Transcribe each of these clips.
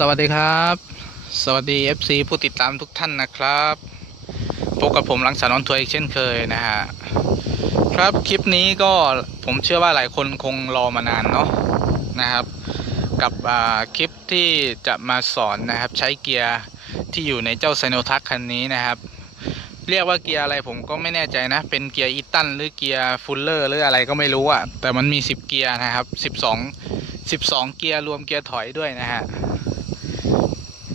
สวัสดีครับ สวัสดี FC ผู้ติดตามทุกท่านนะครับพบกับผมลังสารนอนทัวร์อีกเช่นเคยนะฮะครับคลิปนี้ก็ผมเชื่อว่าหลายคนคงรอมานานเนาะนะครับ กับคลิปที่จะมาสอนนะครับใช้เกียร์ที่อยู่ในเจ้าไซโนทักคันนี้นะครับ เรียกว่าเกียร์อะไรผมก็ไม่แน่ใจนะ เป็นเกียร์อีตันหรือเกียร์ฟูลเลอร์หรืออะไรก็ไม่รู้อะแต่มันมี 10 เกียร์นะครับ 12 12 เกียร์รวมเกียร์ถอยด้วยนะฮะ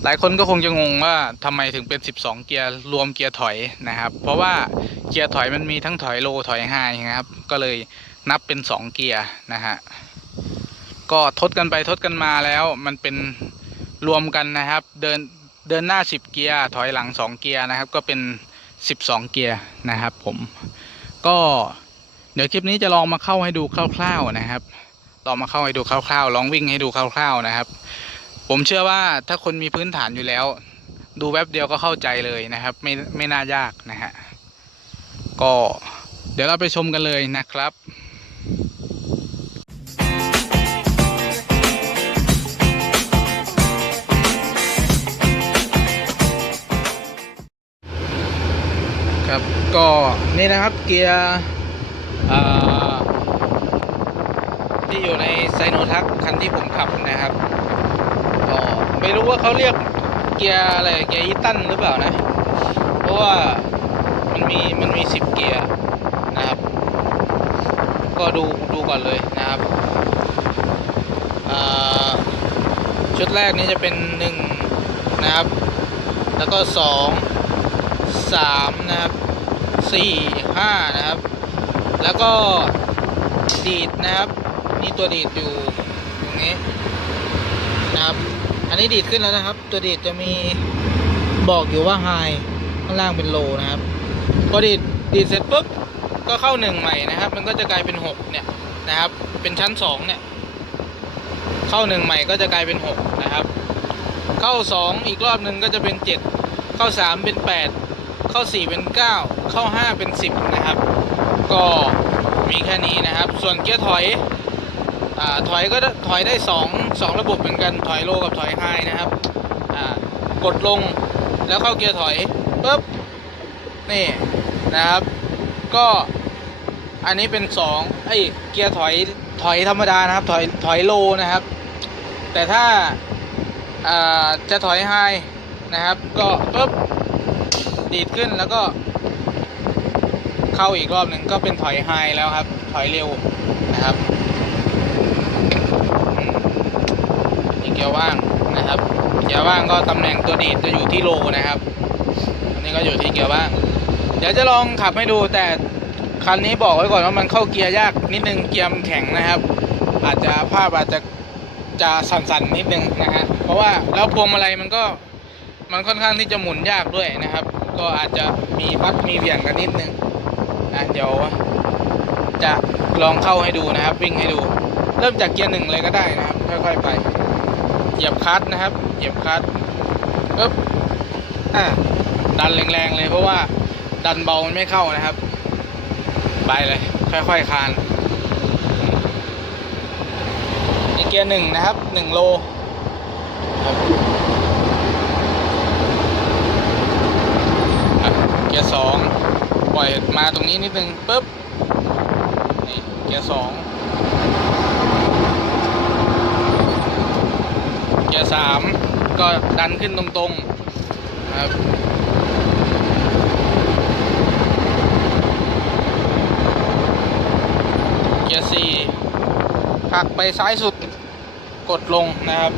หลายคนก็คงจะงงว่าทำไมถึงเป็น 12 เกียร์รวมเกียร์ถอยนะครับ เพราะว่าเกียร์ถอยมันมีทั้งถอยโลถอยไฮนะครับ ก็เลยนับเป็น 2 เกียร์นะฮะก็ทดกันไปทดกันมาแล้วมันเป็นรวมกันนะครับ เดินเดินหน้า 10 เกียร์ถอยหลัง 2 เกียร์นะครับ ก็เป็น 12 เกียร์นะครับผมก็เดี๋ยวคลิปนี้จะลองมาเข้าให้ดูคร่าว ๆนะครับ ลองมาเข้าให้ดูคร่าวๆ ลองวิ่งให้ดูคร่าว ๆนะครับ ผมเชื่อว่าถ้าคนมีพื้นฐานอยู่แล้ว ดูแวบเดียวก็เข้าใจเลยนะครับ ไม่ไม่น่ายากนะฮะก็เดี๋ยวเราไปชมกันเลยนะครับครับก็นี่นะครับเกียร์ที่อยู่ในไซโนทักคันที่ผมขับนะครับ ไม่รู้ว่าเขาเรียกเกียร์อะไรเกียร์อีตันหรือเปล่านะ เพราะว่ามันมีมันมีสิบเกียร์นะครับ ก็ดูดูก่อนเลยนะครับชุดแรกนี้จะเป็นหนึ่งนะครับ แล้วก็สองสามนะครับสี่ห้านะครับ แล้วก็ดีดนะครับมีตัวดีดอยู่ตรงนี้นะครับ อันนี้ดีดขึ้นแล้วนะครับ ตัวดีดจะมีบอกอยู่ว่าไฮข้างล่างเป็นโลนะครับ พอดีดดีดเสร็จปุ๊บก็เข้าหนึ่งใหม่นะครับ มันก็จะกลายเป็นหกเนี่ยนะครับ เป็นชั้นสองเนี่ย เข้าหนึ่งใหม่ก็จะกลายเป็นหกนะครับ เข้าสองอีกรอบหนึ่งก็จะเป็นเจ็ดเข้าสามเป็นแปดเข้าสี่เป็นเก้าเข้าห้าเป็นสิบนะครับ ก็มีแค่นี้นะครับ ส่วนเกียร์ถอย ถอยก็ถอยได้สองสองระบบเหมือนกันถอยโลกับถอยไฮนะครับกดลงแล้วเข้าเกียร์ถอยปุ๊บนี่นะครับ ก็อันนี้เป็นสองไอ้เกียร์ถอยถอยธรรมดานะครับถอยถอยโลนะครับ แต่ถ้าาจะถอยไฮนะครับ ก็ปุ๊บดีดขึ้นแล้วก็ เข้าอีกรอบหนึ่งก็เป็นถอยไฮแล้วครับ ถอยเร็วนะครับ มีเกียร์ว่างนะครับ เกียร์ว่างก็ตำแหน่งตัวดีดจะอยู่ที่โลนะครับ อันนี้ก็อยู่ที่เกียร์ว่าง เดี๋ยวจะลองขับให้ดูแต่คันนี้บอกไว้ก่อนว่ามันเข้าเกียร์ยากนิดนึงเกียร์มแข็งนะครับ อาจจะภาพอาจจะจะสั่นๆนิดนึงนะฮะเพราะว่าแล้วพวงมาลัยมันก็มันค่อนข้างที่จะหมุนยากด้วยนะครับ ก็อาจจะมีพัดมีเหวี่ยงกันนิดนึงนะเดี๋ยวจะลองเข้าให้ดูนะครับ วิ่งให้ดู เริ่มจากเกียร์หนึ่งเลยก็ได้นะครับ ค่อยๆไป เหยียบคลัตช์นะครับ เหยียบคลัตช์ปึ๊บอ่าดันแรงๆเลยเพราะว่าดันเบามันไม่เข้านะครับ ไปเลย ค่อยๆคานนี่เกียร์หนึ่งนะครับหนึ่งโลเกียร์สองปล่อยมาตรงนี้นิดนึงปึ๊บนี่เกียร์สอง เกียร์ สามก็ดันขึ้นตรงๆครับเกียร์สี่ผักไปซ้ายสุดกดลงนะครับ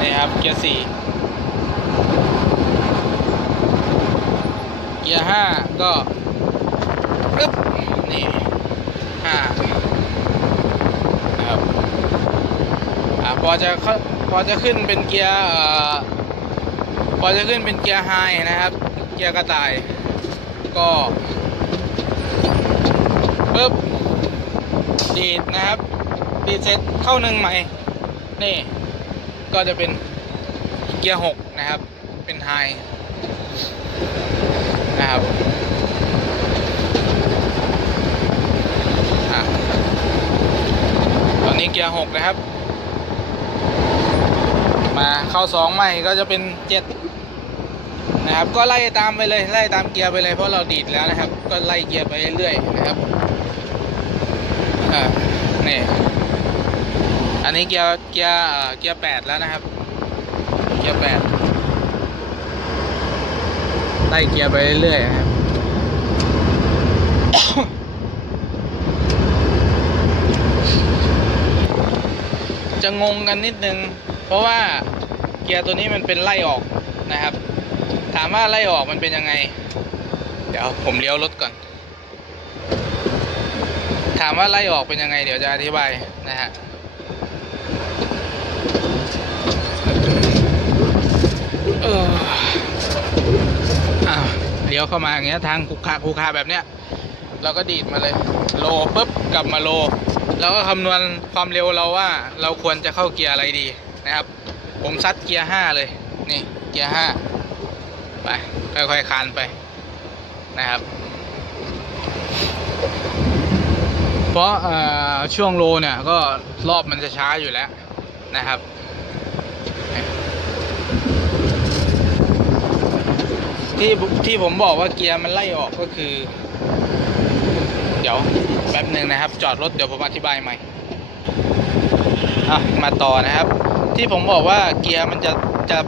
นี่ครับเกียร์สี่เกียร์ห้าก็ปึ๊บนี่ห้านะครับ อ่าพอจะข้าพอจะขึ้นเป็นเกียร์เอ่อพอจะขึ้นเป็นเกียร์ไฮนะครับ เกียร์กระต่าย ก็ปึ๊บดีดนะครับ ดีเสร็จเข้าหนึ่งใหม่ นี่ ก็จะเป็นเกียร์หกนะครับ เป็นไฮนะครับตอนนี้เกียร์หกนะครับ เข้าสองใหม่ก็จะเป็นเจ็ดนะครับ ก็ไล่ตามไปเลยไล่ตามเกียร์ไปเลยเพราะเราดีดแล้วนะครับ ก็ไล่เกียร์ไปเรื่อยๆนะครับอ่านี่อันนี้เกียร์เกียร์เอ่อเกียร์แปดแล้วนะครับ เกียร์แปดไล่เกียร์ไปเรื่อยๆนะครับจะงงกันนิดนึง เพราะว่า เกียร์ตัวนี้มันเป็นไล่ออกนะครับ ถามว่าไล่ออกมันเป็นยังไง เดี๋ยวผมเลี้ยวรถก่อน ถามว่าไล่ออกเป็นยังไง เดี๋ยวจะอธิบายนะฮะเอออ้าวเลี้ยวเข้ามาอย่างเงี้ยทางคุกคาคุกคาแบบเนี้ยเราก็ดีดมาเลย โลปุ๊บกลับมาโล แล้วก็คำนวณความเร็วเราว่าเราควรจะเข้าเกียร์อะไรดีนะครับ ผมซัดเกียร์ห้าเลย นี่เกียร์ห้าไป ค่อยๆคานไปนะครับ เพราะช่วงโลเนี่ยก็รอบมันจะช้าอยู่แล้วนะครับที่ที่ผมบอกว่าเกียร์มันไล่ออกก็คือ เดี๋ยวแป๊บหนึ่งนะครับ จอดรถเดี๋ยวผมอธิบายใหม่อะมาต่อนะครับ ที่ผมบอกว่าเกียร์มันจะจะ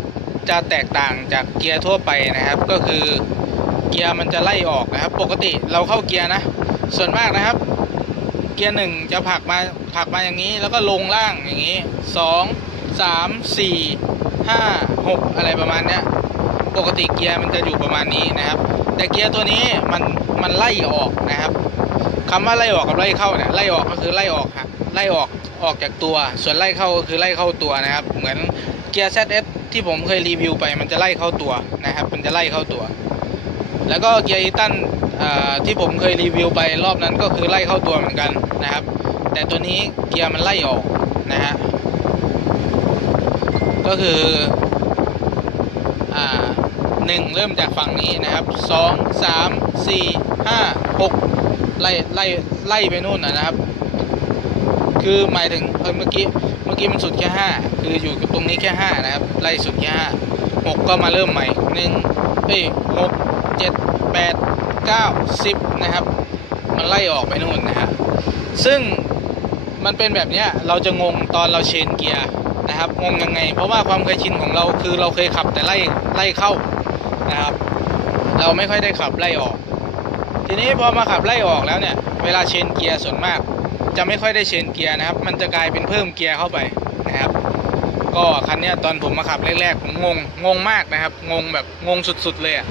จะแตกต่างจากเกียร์ทั่วไปนะครับ ก็คือเกียร์มันจะไล่ออกนะครับ ปกติเราเข้าเกียร์นะ ส่วนมากนะครับ เกียร์หนึ่งจะผลักมาผลักมาอย่างนี้ แล้วก็ลงล่างอย่างนี้สองสามสี่ห้าหกอะไรประมาณเนี้ยปกติเกียร์มันจะอยู่ประมาณนี้นะครับ แต่เกียร์ตัวนี้มันมันไล่ออกนะครับคำว่าไล่ออกกับไล่เข้าเนี่ยไล่ออกก็คือไล่ออกฮะ ไล่ออกออกจากตัว ส่วนไล่เข้าคือไล่เข้าตัวนะครับ เหมือนเกียร์ ZS ที่ผมเคยรีวิวไป มันจะไล่เข้าตัวนะครับ มันจะไล่เข้าตัว แล้วก็เกียร์อีตันที่ผมเคยรีวิวไปรอบนั้นก็คือไล่เข้าตัวเหมือนกันนะครับ แต่ตัวนี้เกียร์มันไล่ออกนะฮะก็คืออ่าหนึ่งเริ่มจากฝั่งนี้นะครับสองสามสี่ห้าหกไล่ไล่ไล่ไปนู่นนะครับ คือหมายถึงเมื่อกี้เมื่อกี้มันสุดแค่ห้าคืออยู่กับตรงนี้แค่ห้านะครับไล่สุดแค่ห้าหกก็มาเริ่มใหม่หนึ่งเอ้ยหกเจ็ดแปดเก้าสิบนะครับ มันไล่ออกไปนู่นนะฮะซึ่งมันเป็นแบบเนี้ยเราจะงงตอนเราเชนเกียร์นะครับงงยังไง เพราะว่าความเคยชินของเราคือเราเคยขับแต่ไล่ไล่เข้านะครับ เราไม่ค่อยได้ขับไล่ออก ทีนี้พอมาขับไล่ออกแล้วเนี่ย เวลาเชนเกียร์ส่วนมาก จะไม่ค่อยได้เชนเกียร์นะครับ มันจะกลายเป็นเพิ่มเกียร์เข้าไปนะครับ ก็คันนี้ตอนผมมาขับแรกๆผมงงงงมากนะครับ งงแบบงงสุดๆเลยอะ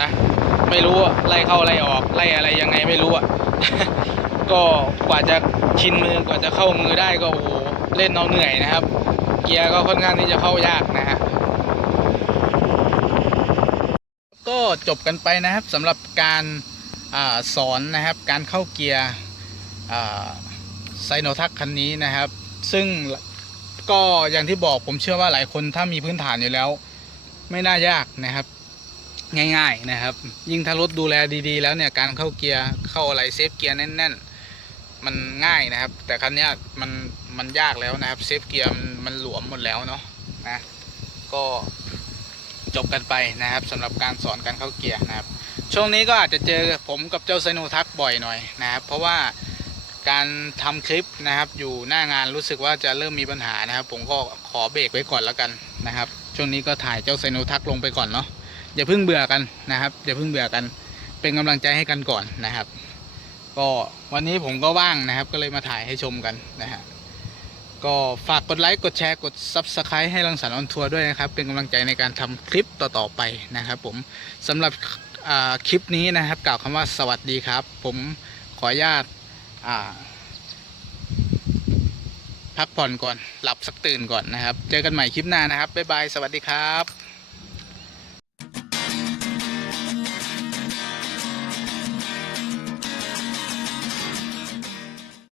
นะไม่รู้อะไล่เข้าไล่ออกไล่อะไรยังไงไม่รู้อะก็กว่าจะชินมือกว่าจะเข้ามือได้ก็โอ้โหเล่นเอาเหนื่อยนะครับ เกียร์ก็ค่อนข้างที่จะเข้ายากนะฮะก็จบกันไปนะครับสำหรับการอสอนนะครับ การเข้าเกียร์ ไซโนทักคันนี้นะครับ ซึ่งก็อย่างที่บอกผมเชื่อว่าหลายคนถ้ามีพื้นฐานอยู่แล้ว ไม่น่ายากนะครับ ง่ายๆนะครับ ยิ่งถ้ารถดูแลดีๆ แล้วเนี่ยการเข้าเกียร์เข้าอะไรเซฟเกียร์แน่น ๆ มันง่ายนะครับ แต่คันนี้มันมันยากแล้วนะครับเซฟเกียร์มันมันหลวมหมดแล้วเนาะนะก็จบกันไปนะครับสำหรับการสอนการเข้าเกียร์นะครับ ช่วงนี้ก็อาจจะเจอผมกับเจ้าไซโนทักบ่อยหน่อยนะครับ เพราะว่า การทำคลิปนะครับ อยู่หน้างานรู้สึกว่าจะเริ่มมีปัญหานะครับ ผมก็ขอเบรกไว้ก่อนแล้วกันนะครับ ช่วงนี้ก็ถ่ายเจ้าไซโนทักลงไปก่อนเนาะอย่าเพิ่งเบื่อกันนะครับอย่าเพิ่งเบื่อกัน เป็นกำลังใจให้กันก่อนนะครับ ก็วันนี้ผมก็ว่างนะครับ ก็เลยมาถ่ายให้ชมกันนะฮะก็ฝากกดไลค์กดแชร์กด Subscribe ให้รังสรรค์ออนทัวร์ด้วยนะครับ เป็นกำลังใจในการทำคลิปต่อๆไปนะครับ ผมสำหรับคลิปนี้นะครับกล่าวคำว่าสวัสดีครับ ผมขออนุญาต พักผ่อนก่อนหลับสักตื่นก่อนนะครับ เจอกันใหม่คลิปหน้านะครับบ๊ายบายสวัสดีครับ